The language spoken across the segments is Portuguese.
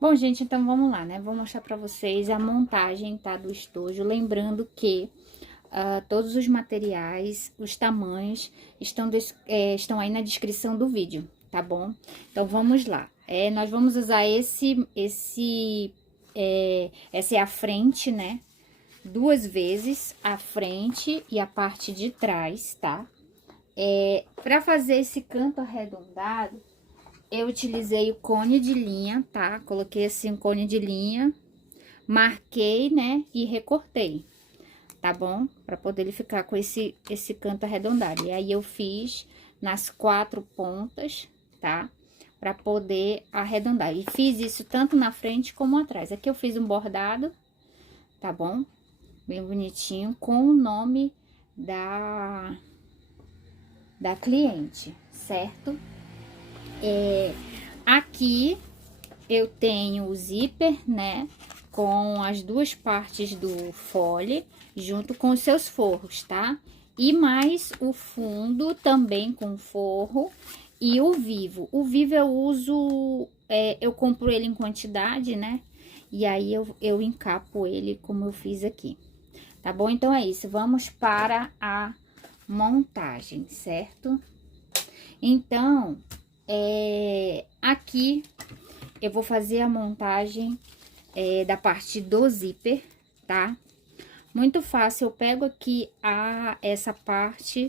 Bom, gente, então vamos lá, né? Vou mostrar pra vocês a montagem, tá, do estojo. Lembrando que todos os materiais, os tamanhos, estão aí na descrição do vídeo, tá bom? Então, vamos lá. Nós vamos usar essa é a frente, né? Duas vezes a frente e a parte de trás, tá? Pra fazer esse canto arredondado, eu utilizei o cone de linha, tá? Coloquei assim um cone de linha, marquei, né? E recortei, tá bom? Pra poder ele ficar com esse canto arredondado. E aí, eu fiz nas 4 pontas, tá? Pra poder arredondar. E fiz isso tanto na frente como atrás. Aqui eu fiz um bordado, tá bom? Bem bonitinho, com o nome da cliente, certo? Aqui eu tenho o zíper, né, com as duas partes do fole, junto com os seus forros, tá? E mais o fundo também com forro e o vivo. O vivo eu uso, eu compro ele em quantidade, né? E aí eu encapo ele como eu fiz aqui, tá bom? Então é isso, vamos para a montagem, certo? Então, aqui eu vou fazer a montagem da parte do zíper, tá? Muito fácil, eu pego aqui essa parte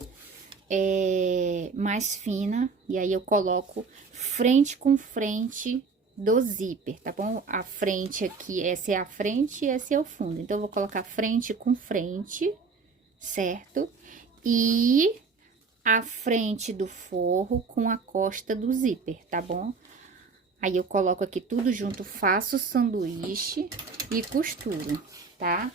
mais fina, e aí eu coloco frente com frente do zíper, tá bom? A frente aqui, essa é a frente e esse é o fundo. Então, eu vou colocar frente com frente, certo? E a frente do forro com a costa do zíper, tá bom? Aí, eu coloco aqui tudo junto, faço o sanduíche e costuro, tá?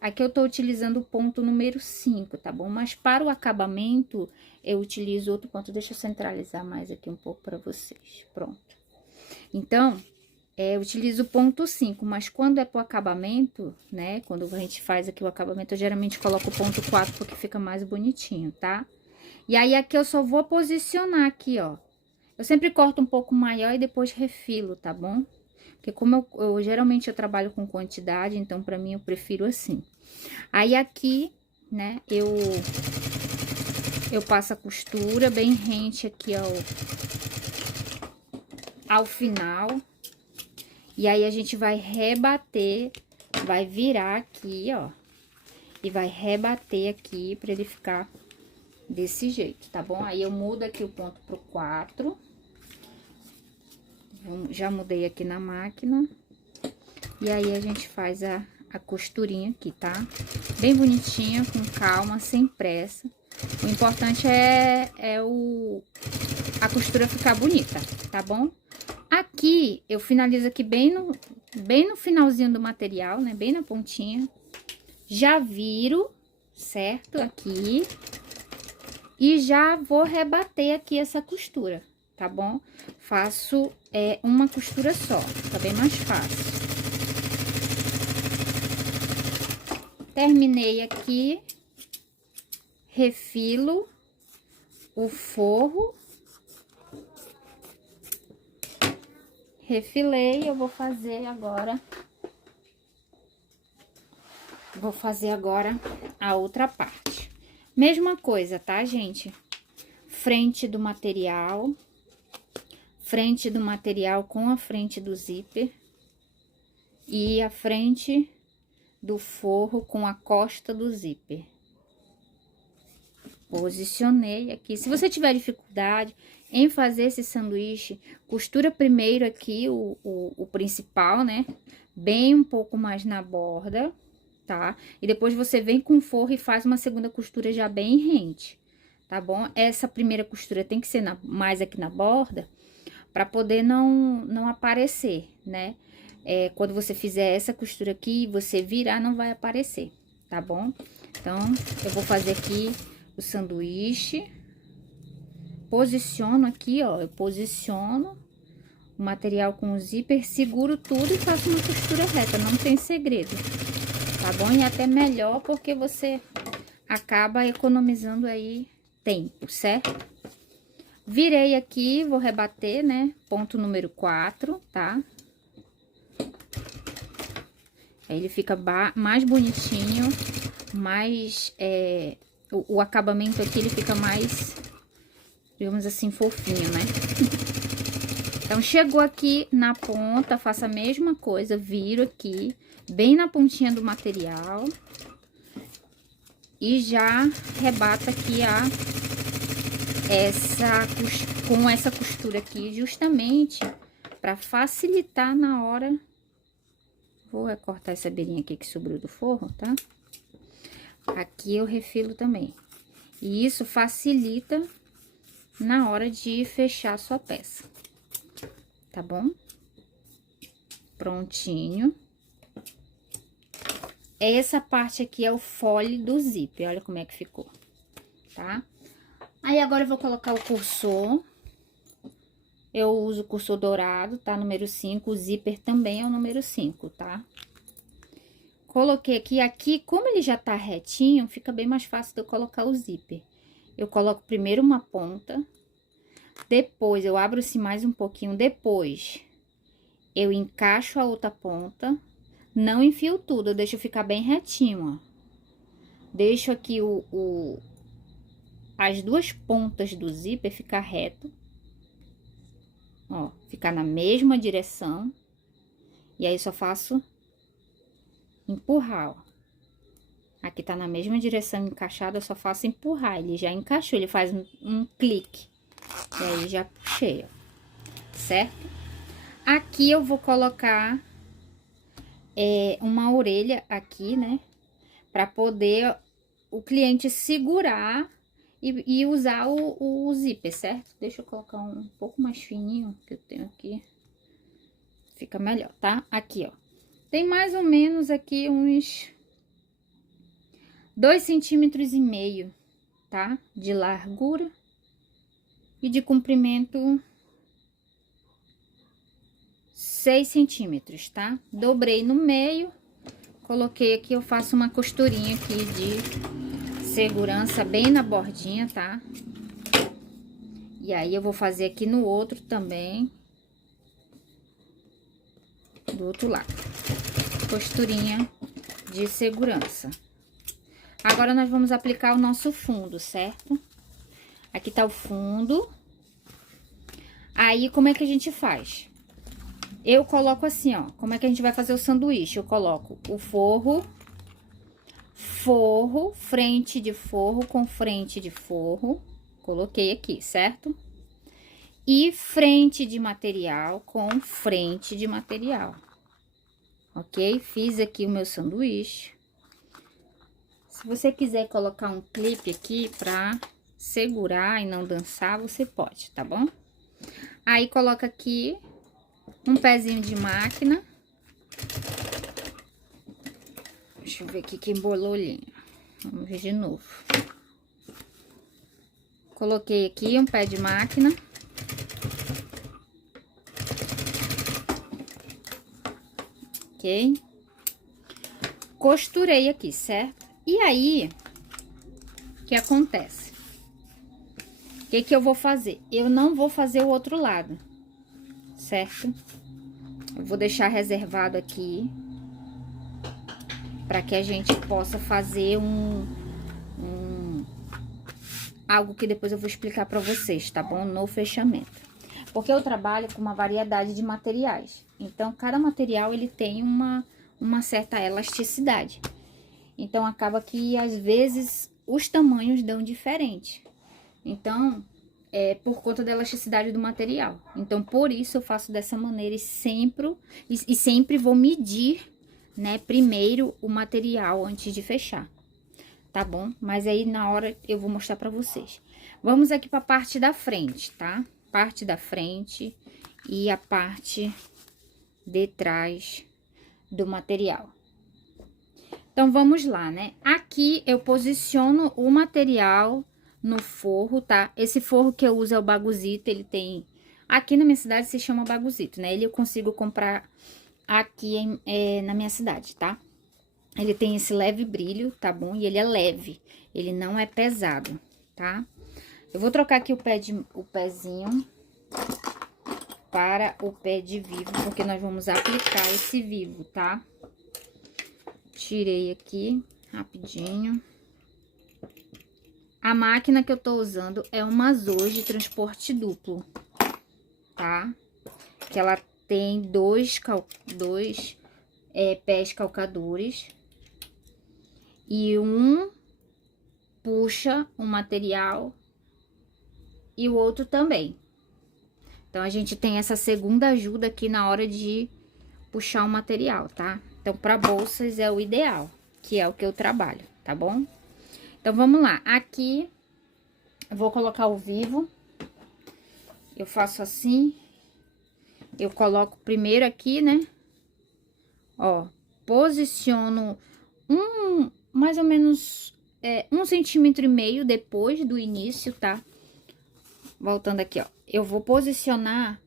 Aqui eu tô utilizando o ponto número 5, tá bom? Mas para o acabamento, eu utilizo outro ponto. Deixa eu centralizar mais aqui um pouco para vocês. Pronto. Então, eu utilizo o ponto 5, mas quando é pro acabamento, né? Quando a gente faz aqui o acabamento, eu geralmente coloco o ponto 4 porque fica mais bonitinho, tá? E aí, aqui eu só vou posicionar aqui, ó. Eu sempre corto um pouco maior e depois refilo, tá bom? Porque como geralmente eu trabalho com quantidade, então pra mim eu prefiro assim. Aí aqui, né, eu passo a costura bem rente aqui ao final. E aí a gente vai rebater, vai virar aqui, ó. E vai rebater aqui pra ele ficar desse jeito, tá bom? Aí eu mudo aqui o ponto pro 4. Já mudei aqui na máquina. E aí, a gente faz a costurinha aqui, tá? Bem bonitinha, com calma, sem pressa. O importante é a costura ficar bonita, tá bom? Aqui, eu finalizo aqui bem no finalzinho do material, né? Bem na pontinha. Já viro, certo? Aqui. E já vou rebater aqui essa costura, tá bom? Faço uma costura só, tá bem mais fácil. Terminei aqui, refilo o forro, refilei, eu vou fazer agora a outra parte. Mesma coisa, tá, gente? Frente do material com a frente do zíper e a frente do forro com a costa do zíper. Posicionei aqui. Se você tiver dificuldade em fazer esse sanduíche, costura primeiro aqui o principal, né? Bem um pouco mais na borda, tá? E depois você vem com o forro e faz uma segunda costura já bem rente, tá bom? Essa primeira costura tem que ser mais aqui na borda, para poder não aparecer, né? Quando você fizer essa costura aqui, você virar, não vai aparecer, tá bom? Então, eu vou fazer aqui o sanduíche. Posiciono aqui, ó. Eu posiciono o material com o zíper, seguro tudo e faço uma costura reta. Não tem segredo, tá bom? E até melhor porque você acaba economizando aí tempo, certo? Virei aqui, vou rebater, né? Ponto número 4, tá? Aí ele fica mais bonitinho, mais... o acabamento aqui, ele fica mais, digamos assim, fofinho, né? Então, chegou aqui na ponta, faço a mesma coisa, viro aqui, bem na pontinha do material. E já rebato aqui com essa costura aqui, justamente para facilitar na hora. Vou recortar essa beirinha aqui que sobrou do forro, tá? Aqui eu refilo também. E isso facilita na hora de fechar a sua peça. Tá bom? Prontinho. Essa parte aqui é o fole do zíper, olha como é que ficou, tá? Aí, agora eu vou colocar o cursor. Eu uso o cursor dourado, tá? Número 5, o zíper também é o número 5, tá? Coloquei aqui, como ele já tá retinho, fica bem mais fácil de eu colocar o zíper. Eu coloco primeiro uma ponta, depois eu abro-se mais um pouquinho, depois eu encaixo a outra ponta. Não enfio tudo, eu deixo ficar bem retinho, ó. Deixo aqui as duas pontas do zíper ficar reto. Ó, ficar na mesma direção. E aí, só faço empurrar, ó. Aqui tá na mesma direção encaixada, eu só faço empurrar. Ele já encaixou, ele faz um clique. E aí, já puxei, ó. Certo? Aqui eu vou colocar... uma orelha aqui, né? Pra poder o cliente segurar e usar o zíper, certo? Deixa eu colocar um pouco mais fininho que eu tenho aqui. Fica melhor, tá? Aqui, ó. Tem mais ou menos aqui uns 2,5 centímetros, tá? De largura e de comprimento 6 centímetros, tá? Dobrei no meio, coloquei aqui, eu faço uma costurinha aqui de segurança bem na bordinha, tá? E aí, eu vou fazer aqui no outro também, do outro lado, costurinha de segurança. Agora, nós vamos aplicar o nosso fundo, certo? Aqui tá o fundo. Aí, como é que a gente faz? Eu coloco assim, ó, como é que a gente vai fazer o sanduíche? Eu coloco o forro, frente de forro com frente de forro, coloquei aqui, certo? E frente de material com frente de material, ok? Fiz aqui o meu sanduíche. Se você quiser colocar um clipe aqui pra segurar e não dançar, você pode, tá bom? Aí, coloca aqui... um pezinho de máquina. Deixa eu ver aqui que embolou ali. Vamos ver de novo. Coloquei aqui um pé de máquina. Ok? Costurei aqui, certo? E aí, o que acontece? O que que eu vou fazer? Eu não vou fazer o outro lado, certo? Eu vou deixar reservado aqui para que a gente possa fazer algo que depois eu vou explicar para vocês, tá bom? No fechamento. Porque eu trabalho com uma variedade de materiais. Então, cada material, ele tem uma certa elasticidade. Então, acaba que, às vezes, os tamanhos dão diferente. Então, por conta da elasticidade do material. Então, por isso, eu faço dessa maneira e sempre vou medir, né, primeiro o material antes de fechar. Tá bom? Mas aí, na hora, eu vou mostrar pra vocês. Vamos aqui pra parte da frente, tá? Parte da frente e a parte de trás do material. Então, vamos lá, né? Aqui, eu posiciono o material no forro, tá? Esse forro que eu uso é o Baguzito, ele tem... Aqui na minha cidade se chama Baguzito, né? Ele eu consigo comprar aqui na minha cidade, tá? Ele tem esse leve brilho, tá bom? E ele é leve, ele não é pesado, tá? Eu vou trocar aqui o pezinho para o pé de vivo, porque nós vamos aplicar esse vivo, tá? Tirei aqui rapidinho. A máquina que eu tô usando é uma Zoe de transporte duplo, tá? Que ela tem dois pés calcadores. E um puxa o material e o outro também. Então, a gente tem essa segunda ajuda aqui na hora de puxar o material, tá? Então, para bolsas é o ideal, que é o que eu trabalho, tá bom? Então, vamos lá. Aqui, eu vou colocar o vivo. Eu faço assim. Eu coloco primeiro aqui, né? Ó, posiciono mais ou menos 1,5 centímetro depois do início, tá? Voltando aqui, ó. Eu vou posicionar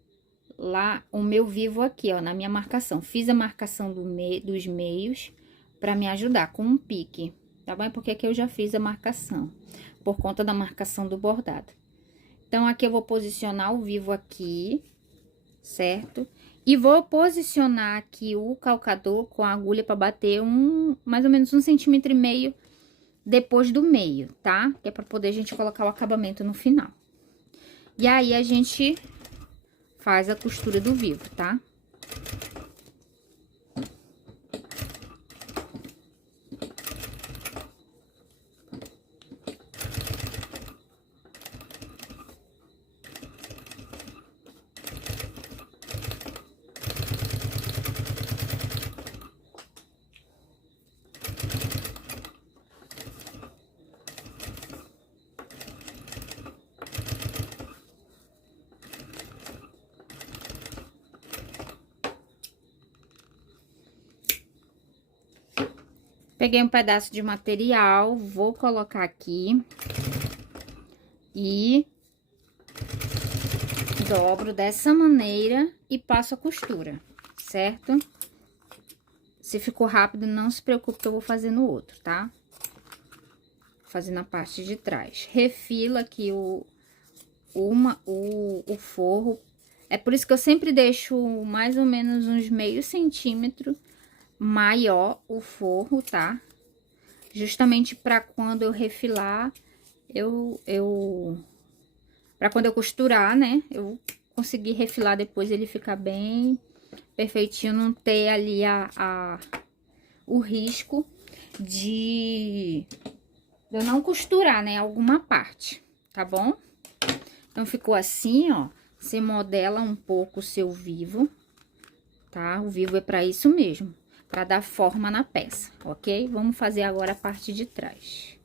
lá o meu vivo aqui, ó, na minha marcação. Fiz a marcação dos meios pra me ajudar com um pique, tá bom? Porque aqui eu já fiz a marcação, por conta da marcação do bordado. Então, aqui eu vou posicionar o vivo aqui, certo? E vou posicionar aqui o calcador com a agulha pra bater mais ou menos 1,5 centímetro depois do meio, tá? Que é pra poder a gente colocar o acabamento no final. E aí, a gente faz a costura do vivo, tá? Peguei um pedaço de material, vou colocar aqui e dobro dessa maneira e passo a costura, certo? Se ficou rápido, não se preocupe que eu vou fazer no outro, tá? Fazendo a parte de trás. Refila aqui o forro. É por isso que eu sempre deixo mais ou menos uns meio centímetro maior o forro, tá? Justamente para quando eu refilar, para quando eu costurar, né? Eu conseguir refilar depois, ele ficar bem perfeitinho, não ter ali o risco de eu não costurar, né? Alguma parte, tá bom? Então, ficou assim, ó. Você modela um pouco o seu vivo, tá? O vivo é para isso mesmo, para dar forma na peça, ok? Vamos fazer agora a parte de trás.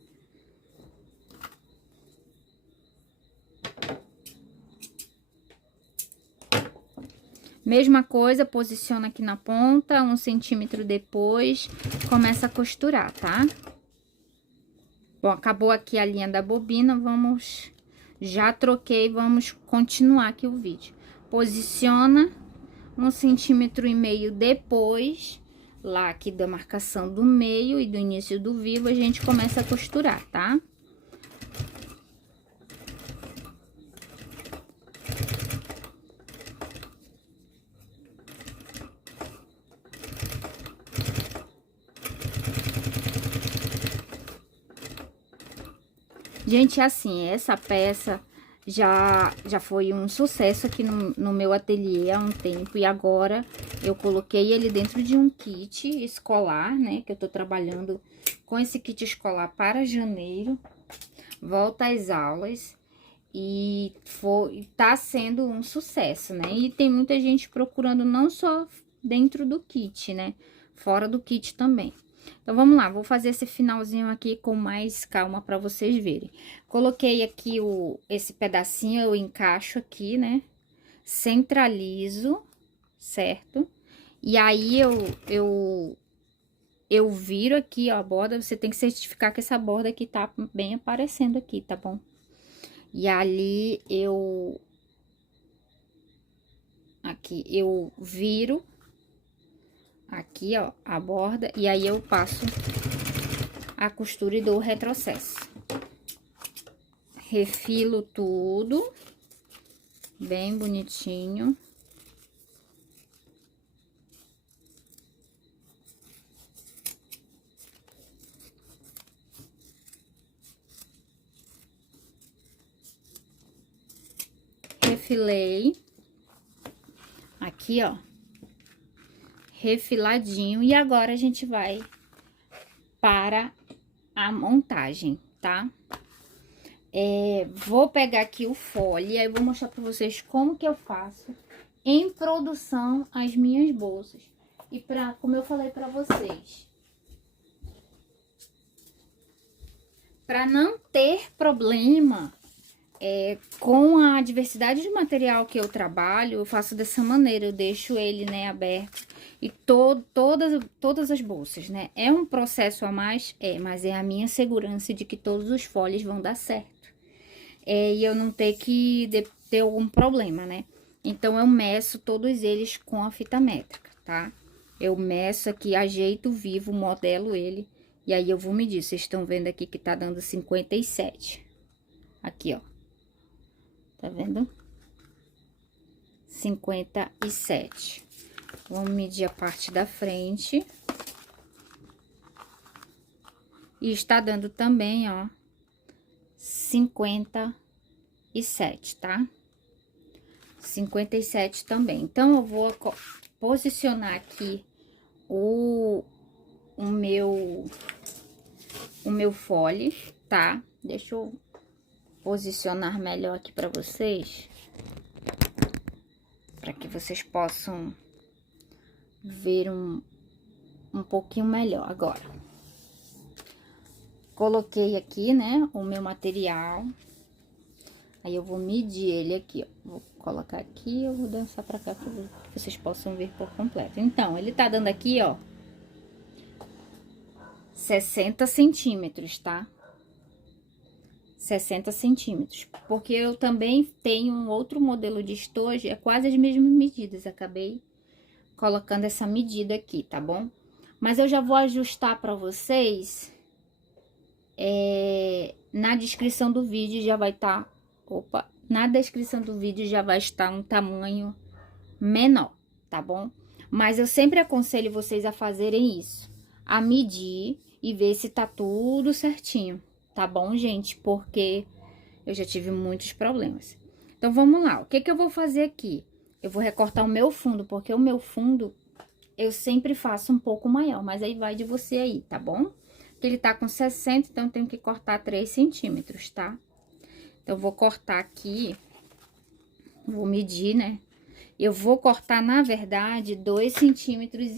Mesma coisa, posiciona aqui na ponta, 1 centímetro depois, começa a costurar, tá? Bom, acabou aqui a linha da bobina, vamos... Já troquei, vamos continuar aqui o vídeo. Posiciona 1,5 centímetro depois, lá aqui da marcação do meio e do início do vivo, a gente começa a costurar, tá? Gente, assim, essa peça já foi um sucesso aqui no meu ateliê há um tempo. E agora eu coloquei ele dentro de um kit escolar, né? Que eu tô trabalhando com esse kit escolar para janeiro. Volta às aulas. E tá sendo um sucesso, né? E tem muita gente procurando não só dentro do kit, né? Fora do kit também. Então, vamos lá, vou fazer esse finalzinho aqui com mais calma para vocês verem. Coloquei aqui esse pedacinho, eu encaixo aqui, né? Centralizo, certo? E aí, eu viro aqui, ó, a borda. Você tem que certificar que essa borda aqui tá bem aparecendo aqui, tá bom? E ali, aqui, eu viro... Aqui, ó, a borda, e aí eu passo a costura e dou o retrocesso. refilo tudo, bem bonitinho. Refilei. Aqui, ó. Refiladinho. E agora a gente vai para a montagem, tá? Vou pegar aqui o fole, aí eu vou mostrar pra vocês como que eu faço em produção as minhas bolsas. E como eu falei pra vocês, para não ter problema com a diversidade de material que eu trabalho, eu faço dessa maneira, eu deixo ele, né, aberto. E todas as bolsas, né? É um processo a mais? Mas é a minha segurança de que todos os folhes vão dar certo. E eu não ter que ter algum problema, né? Então, eu meço todos eles com a fita métrica, tá? Eu meço aqui, ajeito vivo, modelo ele. E aí, eu vou medir. Vocês estão vendo aqui que tá dando 57. Aqui, ó. Tá vendo? 57. Vamos medir a parte da frente. E está dando também, ó, 57, tá? 57 também. Então, eu vou posicionar aqui o meu fole, tá? Deixa eu posicionar melhor aqui para vocês. Para que vocês possam ver um pouquinho melhor agora. Coloquei aqui, né, o meu material. Aí, eu vou medir ele aqui, ó. Vou colocar aqui, eu vou dançar pra cá pra que vocês possam ver por completo. Então, ele tá dando aqui, ó, 60 centímetros, tá? 60 centímetros. Porque eu também tenho um outro modelo de estojo, é quase as mesmas medidas. Acabei colocando essa medida aqui, tá bom? Mas eu já vou ajustar pra vocês. Na descrição do vídeo já vai estar... na descrição do vídeo já vai estar um tamanho menor, tá bom? Mas eu sempre aconselho vocês a fazerem isso. A medir e ver se tá tudo certinho, tá bom, gente? Porque eu já tive muitos problemas. Então, vamos lá. O que que eu vou fazer aqui? Eu vou recortar o meu fundo, porque o meu fundo eu sempre faço um pouco maior. Mas aí vai de você aí, tá bom? Porque ele tá com 60, então eu tenho que cortar 3 centímetros, tá? Então, eu vou cortar aqui, vou medir, né? Eu vou cortar, na verdade, 2,5 centímetros,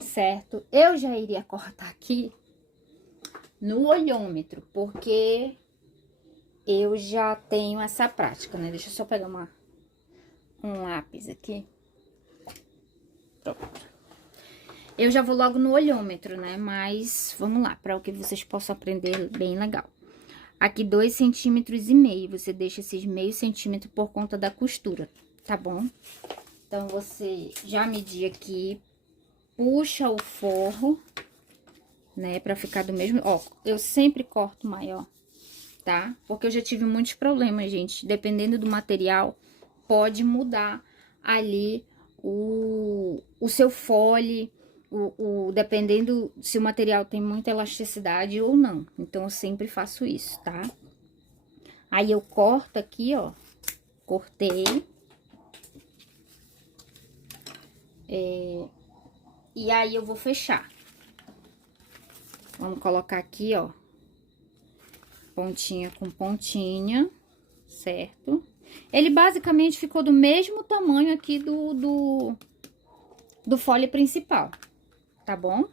certo? Eu já iria cortar aqui no olhômetro, porque eu já tenho essa prática, né? Deixa eu só pegar um lápis aqui. Pronto. Eu já vou logo no olhômetro, né? Mas vamos lá, para o que vocês possam aprender bem legal. Aqui, 2,5 centímetros. Você deixa esses meio centímetro por conta da costura, tá bom? Então, você já medir aqui, puxa o forro, né? Pra ficar do mesmo... Ó, eu sempre corto maior, tá? Porque eu já tive muitos problemas, gente. Dependendo do material, pode mudar ali o seu fole... dependendo se o material tem muita elasticidade ou não. Então, eu sempre faço isso, tá? Aí, eu corto aqui, ó. Cortei. E aí, eu vou fechar. Vamos colocar aqui, ó. Pontinha com pontinha, certo? Ele basicamente ficou do mesmo tamanho aqui do fole principal. Tá bom?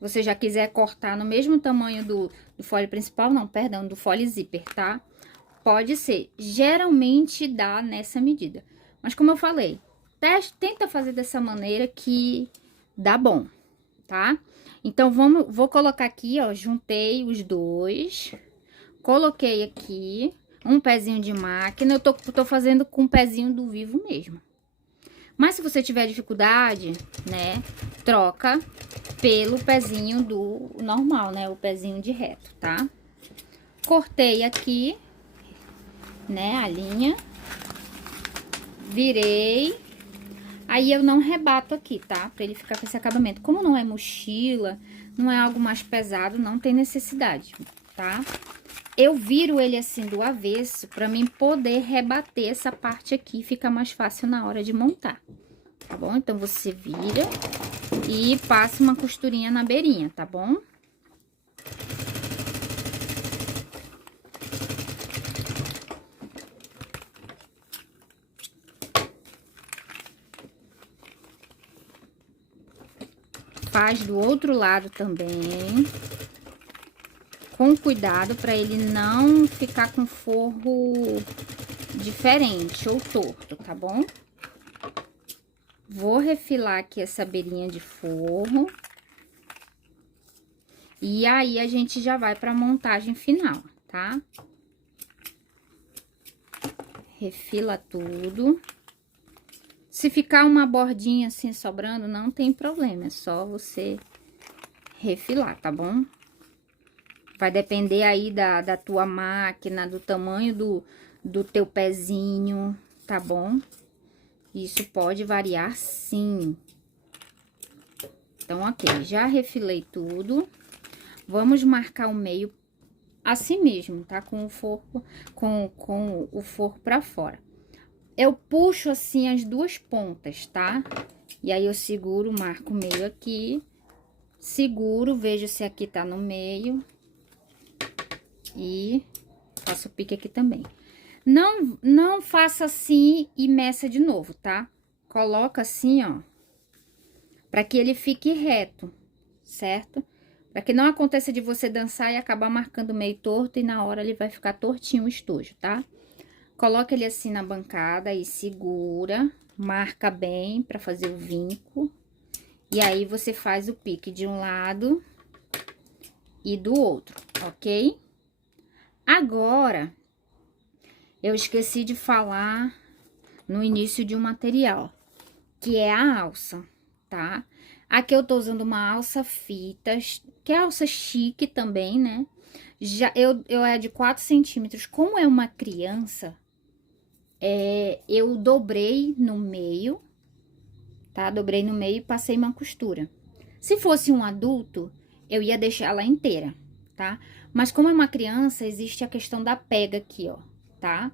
Você já quiser cortar no mesmo tamanho do fole principal, não, perdão, do fole zíper, tá? Pode ser. Geralmente dá nessa medida. Mas como eu falei, tenta fazer dessa maneira que dá bom, tá? Então, vou colocar aqui, ó, juntei os dois. Coloquei aqui um pezinho de máquina. Eu tô fazendo com o pezinho do Vivo mesmo. Mas se você tiver dificuldade, né, troca pelo pezinho do normal, né, o pezinho de reto, tá? cortei aqui, né, a linha. Virei. Aí eu não rebato aqui, tá? Pra ele ficar com esse acabamento. Como não é mochila, não é algo mais pesado, não tem necessidade, tá? Eu viro ele assim do avesso pra mim poder rebater essa parte aqui, fica mais fácil na hora de montar, tá bom? Então, você vira e passa uma costurinha na beirinha, tá bom? Faz do outro lado também, com cuidado para ele não ficar com forro diferente ou torto, tá bom? Vou refilar aqui essa beirinha de forro. E aí, a gente já vai pra montagem final, tá? Refila tudo. Se ficar uma bordinha assim sobrando, não tem problema, é só você refilar, tá bom? Vai depender aí da tua máquina, do tamanho do teu pezinho, tá bom? Isso pode variar sim. Então, ok, já refilei tudo. Vamos marcar o meio assim mesmo, tá? Com o forro, com o forro pra fora. Eu puxo assim as duas pontas, tá? E aí, eu seguro, marco o meio aqui. Seguro, vejo se aqui tá no meio. E faço o pique aqui também. Não faça assim e meça de novo, tá? Coloca assim, ó. Pra que ele fique reto, certo? Pra que não aconteça de você dançar e acabar marcando meio torto e na hora ele vai ficar tortinho o estojo, tá? Coloca ele assim na bancada e segura, marca bem pra fazer o vinco. E aí, você faz o pique de um lado e do outro, ok? Agora, eu esqueci de falar no início de um material, que é a alça, tá? Aqui eu tô usando uma alça fitas, que é alça chique também, né? Eu é de 4 centímetros. Como é uma criança, eu dobrei no meio, tá? Dobrei no meio e passei uma costura. Se fosse um adulto, eu ia deixar ela inteira, tá? Mas como é uma criança, existe a questão da pega aqui, ó, tá?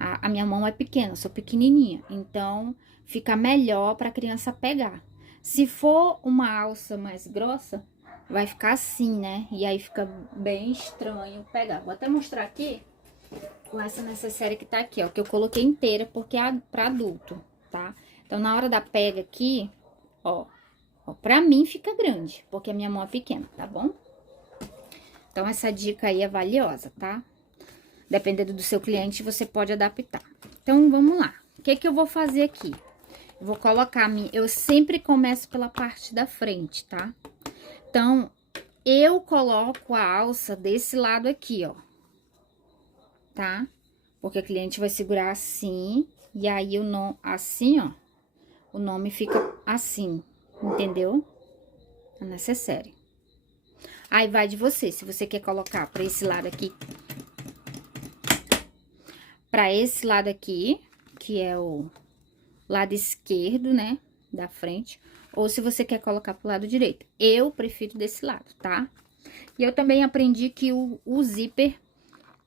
A minha mão é pequena, eu sou pequenininha, então fica melhor pra criança pegar. Se for uma alça mais grossa, vai ficar assim, né? E aí fica bem estranho pegar. Vou até mostrar aqui com essa necessaire que tá aqui, ó, que eu coloquei inteira porque é pra adulto, tá? Então, na hora da pega aqui, ó, pra mim fica grande, porque a minha mão é pequena, tá bom? Então, essa dica aí é valiosa, tá? Dependendo do seu cliente, você pode adaptar. Então, vamos lá. O que que eu vou fazer aqui? Eu vou colocar a minha... Eu sempre começo pela parte da frente, tá? Então, eu coloco a alça desse lado aqui, ó. Tá? Porque a cliente vai segurar assim, e aí o nome... Assim, ó. O nome fica assim, entendeu? A necessaire. Aí, vai de você. Se você quer colocar pra esse lado aqui... Pra esse lado aqui, que é o lado esquerdo, né, da frente, ou se você quer colocar pro lado direito. Eu prefiro desse lado, tá? E eu também aprendi que o zíper,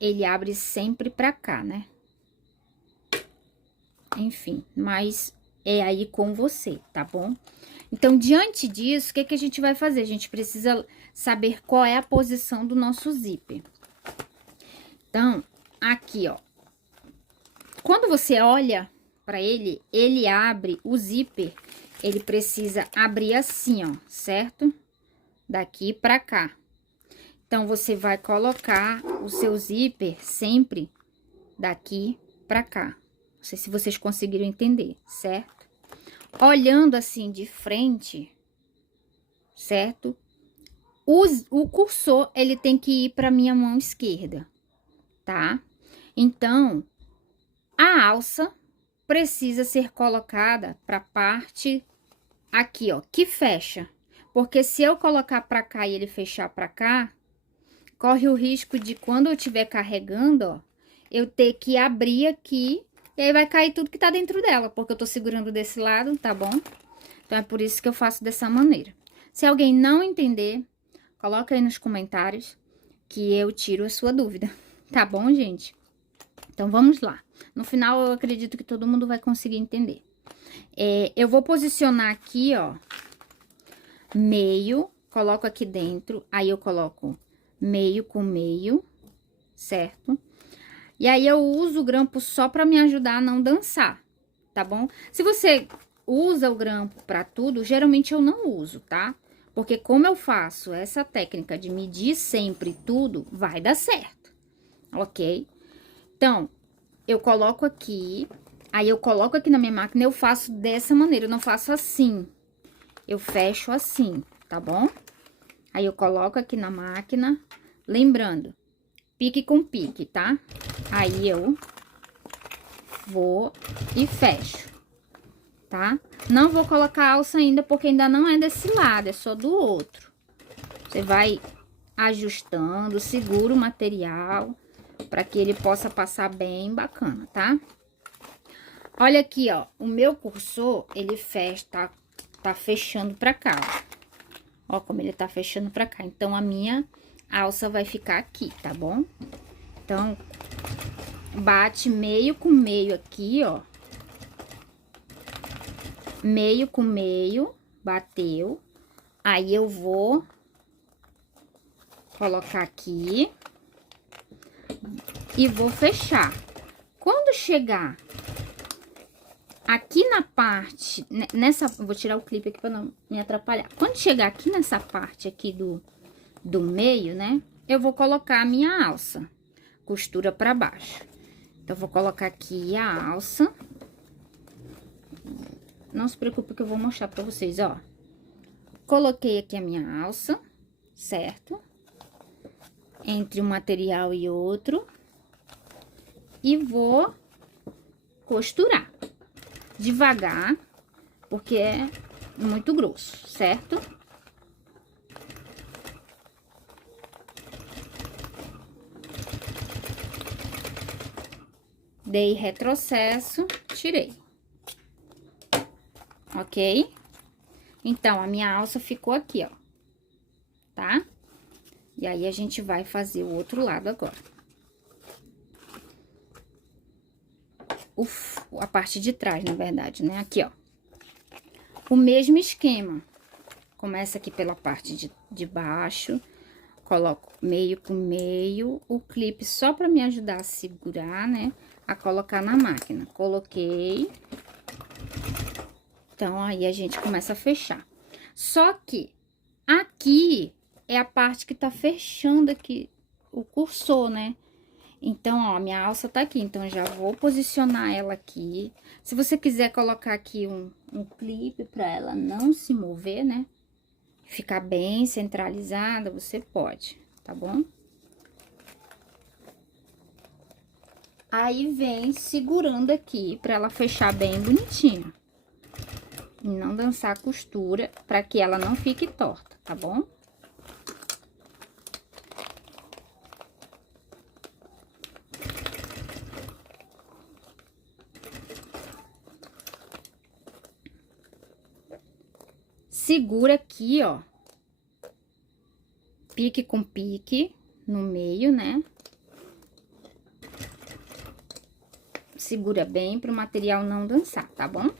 ele abre sempre pra cá, né? Enfim, mas é aí com você, tá bom? Então, diante disso, o que que a gente vai fazer? A gente precisa saber qual é a posição do nosso zíper. Então, aqui, ó. Quando você olha pra ele, ele abre o zíper, ele precisa abrir assim, ó, certo? Daqui pra cá. Então, você vai colocar o seu zíper sempre daqui pra cá. Não sei se vocês conseguiram entender, certo? Olhando assim de frente, certo? O cursor, ele tem que ir pra minha mão esquerda, tá? Então, a alça precisa ser colocada para a parte aqui, ó, que fecha. Porque se eu colocar para cá e ele fechar para cá, corre o risco de quando eu estiver carregando, ó, eu ter que abrir aqui e aí vai cair tudo que tá dentro dela, porque eu tô segurando desse lado, tá bom? Então, é por isso que eu faço dessa maneira. Se alguém não entender, coloca aí nos comentários que eu tiro a sua dúvida, tá bom, gente? Então, vamos lá. No final, eu acredito que todo mundo vai conseguir entender. Eu vou posicionar aqui, ó, meio, coloco aqui dentro, aí eu coloco meio com meio, certo? E aí, eu uso o grampo só pra me ajudar a não dançar, tá bom? Se você usa o grampo pra tudo, geralmente eu não uso, tá? Porque como eu faço essa técnica de medir sempre tudo, vai dar certo, ok? Então, eu coloco aqui, aí eu coloco aqui na minha máquina, eu faço dessa maneira, eu não faço assim. Eu fecho assim, tá bom? Aí eu coloco aqui na máquina, lembrando, pique com pique, tá? Aí eu vou e fecho, tá? Não vou colocar a alça ainda, porque ainda não é desse lado, é só do outro. Você vai ajustando, segura o material, para que ele possa passar bem bacana, tá? Olha aqui, ó, o meu cursor, ele fecha, tá fechando pra cá, ó. Ó como ele tá fechando pra cá. Então, a minha alça vai ficar aqui, tá bom? Então, bate meio com meio aqui, ó. Meio com meio, bateu. Aí, eu vou colocar aqui e vou fechar. Quando chegar aqui na parte, nessa, vou tirar o clipe aqui pra não me atrapalhar. Quando chegar aqui nessa parte aqui do meio, né, eu vou colocar a minha alça, costura pra baixo. Então, eu vou colocar aqui a alça. Não se preocupe que eu vou mostrar pra vocês, ó. Coloquei aqui a minha alça, certo? Entre um material e outro. E vou costurar. Devagar, porque é muito grosso, certo? Dei retrocesso, tirei. Ok? Então, a minha alça ficou aqui, ó, tá? E aí, a gente vai fazer o outro lado agora. A parte de trás, na verdade, né? Aqui, ó. O mesmo esquema. Começa aqui pela parte de baixo. Coloco meio com meio. O clipe só pra me ajudar a segurar, né? A colocar na máquina. Coloquei. Então, aí a gente começa a fechar. Só que aqui é a parte que tá fechando aqui o cursor, né? Então, ó, minha alça tá aqui, então já vou posicionar ela aqui. Se você quiser colocar aqui um clipe pra ela não se mover, né? Ficar bem centralizada, você pode, tá bom? Aí, vem segurando aqui pra ela fechar bem bonitinho. E não dançar a costura, pra que ela não fique torta, tá bom? Segura aqui, ó, pique com pique no meio, né? Segura bem para o material não dançar, tá bom?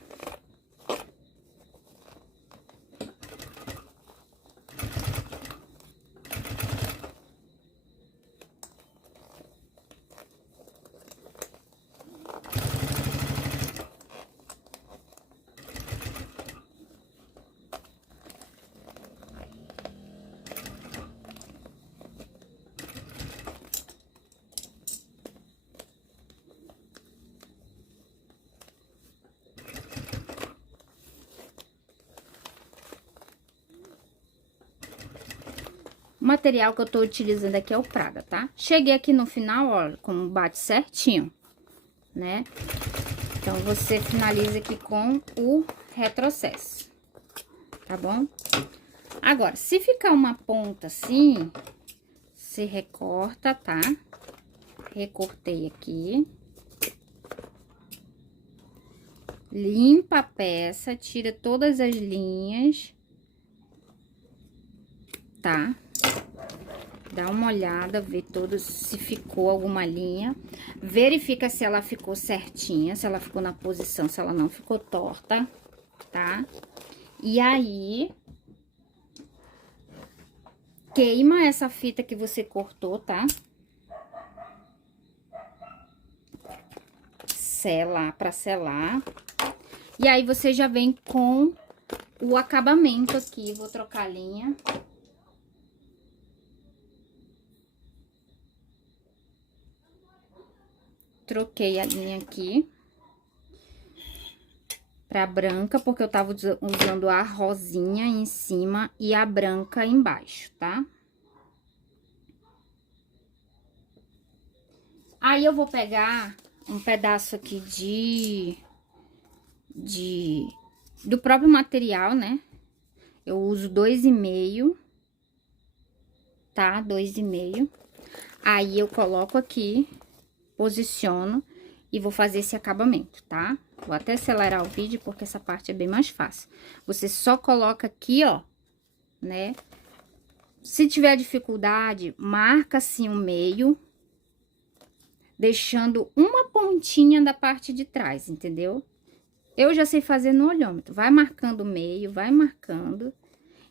O material que eu tô utilizando aqui é o Prada, tá? Cheguei aqui no final, ó, como bate certinho, né? Então, você finaliza aqui com o retrocesso, tá bom? Agora, se ficar uma ponta assim, Você recorta, tá? Recortei aqui. Limpa a peça, tira todas as linhas, tá? Dá uma olhada, vê todos, se ficou alguma linha. Verifica se ela ficou certinha, se ela ficou na posição, se ela não ficou torta, tá? E aí, queima essa fita que você cortou, tá? Selar, pra selar. E aí, você já vem com o acabamento aqui. Vou trocar a linha. Troquei a linha aqui pra branca, porque eu tava usando a rosinha em cima e a branca embaixo, tá? Aí, eu vou pegar um pedaço aqui do próprio material, né? Eu uso 2,5, tá? 2,5. Aí, eu coloco aqui, posiciono e vou fazer esse acabamento, tá? Vou até acelerar o vídeo, porque essa parte é bem mais fácil. Você só coloca aqui, ó, né? Se tiver dificuldade, marca assim o meio, deixando uma pontinha da parte de trás, entendeu? Eu já sei fazer no olhômetro. Vai marcando o meio, vai marcando.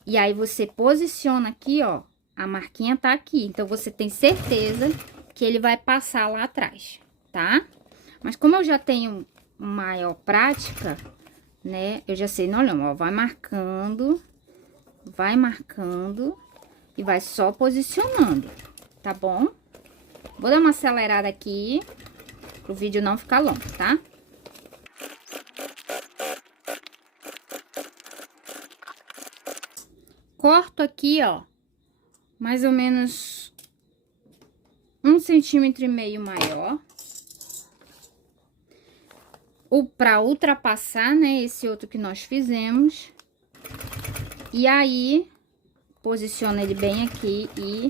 E aí, você posiciona aqui, ó. A marquinha tá aqui. Então, você tem certeza que ele vai passar lá atrás, tá? Mas como eu já tenho maior prática, né? Eu já sei no olhômetro, ó. Vai marcando e vai só posicionando, tá bom? Vou dar uma acelerada aqui, pro vídeo não ficar longo, tá? Corto aqui, ó, mais ou menos 1,5 centímetro maior. Pra ultrapassar, né, esse outro que nós fizemos. E aí, posiciona ele bem aqui e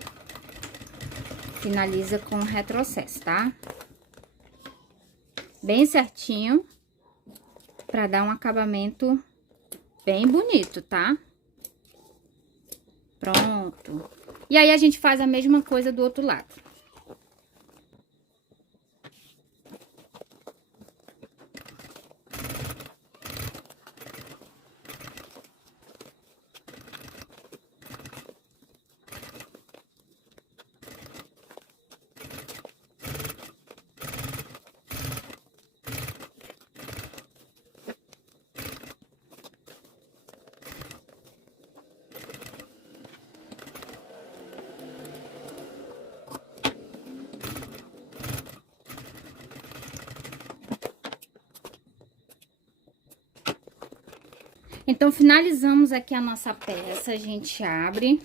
finaliza com o retrocesso, tá? Bem certinho, pra dar um acabamento bem bonito, tá? Pronto. E aí, a gente faz a mesma coisa do outro lado. Então, finalizamos aqui a nossa peça, a gente abre,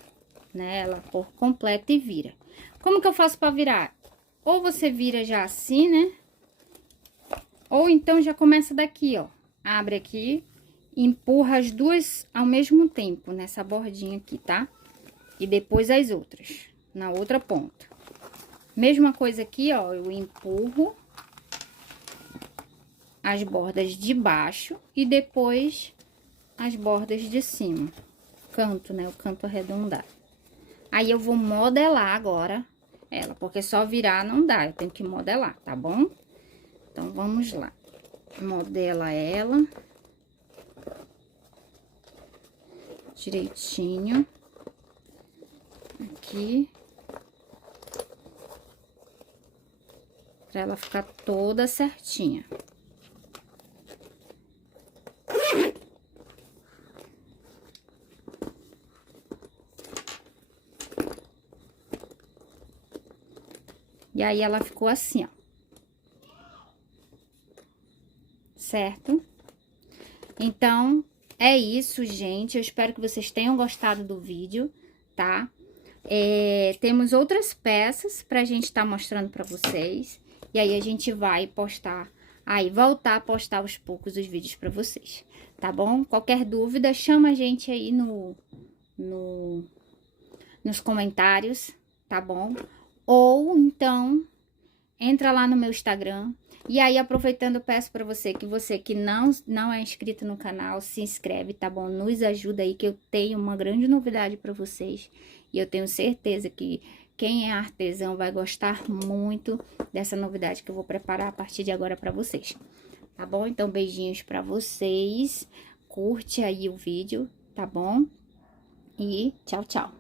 né, ela por completo e vira. Como que eu faço pra virar? Ou você vira já assim, né? Ou então já começa daqui, ó. Abre aqui, empurra as duas ao mesmo tempo, nessa bordinha aqui, tá? E depois as outras, na outra ponta. Mesma coisa aqui, ó, eu empurro as bordas de baixo e depois as bordas de cima, canto, né, o canto arredondado. Aí, eu vou modelar agora ela, porque só virar não dá, eu tenho que modelar, tá bom? Então, vamos lá. Modela ela. Direitinho. Aqui. Pra ela ficar toda certinha. E aí, ela ficou assim, ó. Certo? Então, é isso, gente. Eu espero que vocês tenham gostado do vídeo, tá? Temos outras peças pra gente tá mostrando pra vocês. E aí, a gente vai postar, voltar a postar aos poucos os vídeos pra vocês, tá bom? Qualquer dúvida, chama a gente aí nos comentários, tá bom? Ou então, entra lá no meu Instagram. E aí, aproveitando, eu peço pra você que não é inscrito no canal, se inscreve, tá bom? Nos ajuda aí, que eu tenho uma grande novidade pra vocês. E eu tenho certeza que quem é artesão vai gostar muito dessa novidade que eu vou preparar a partir de agora pra vocês. Tá bom? Então, beijinhos pra vocês. Curte aí o vídeo, tá bom? E tchau, tchau.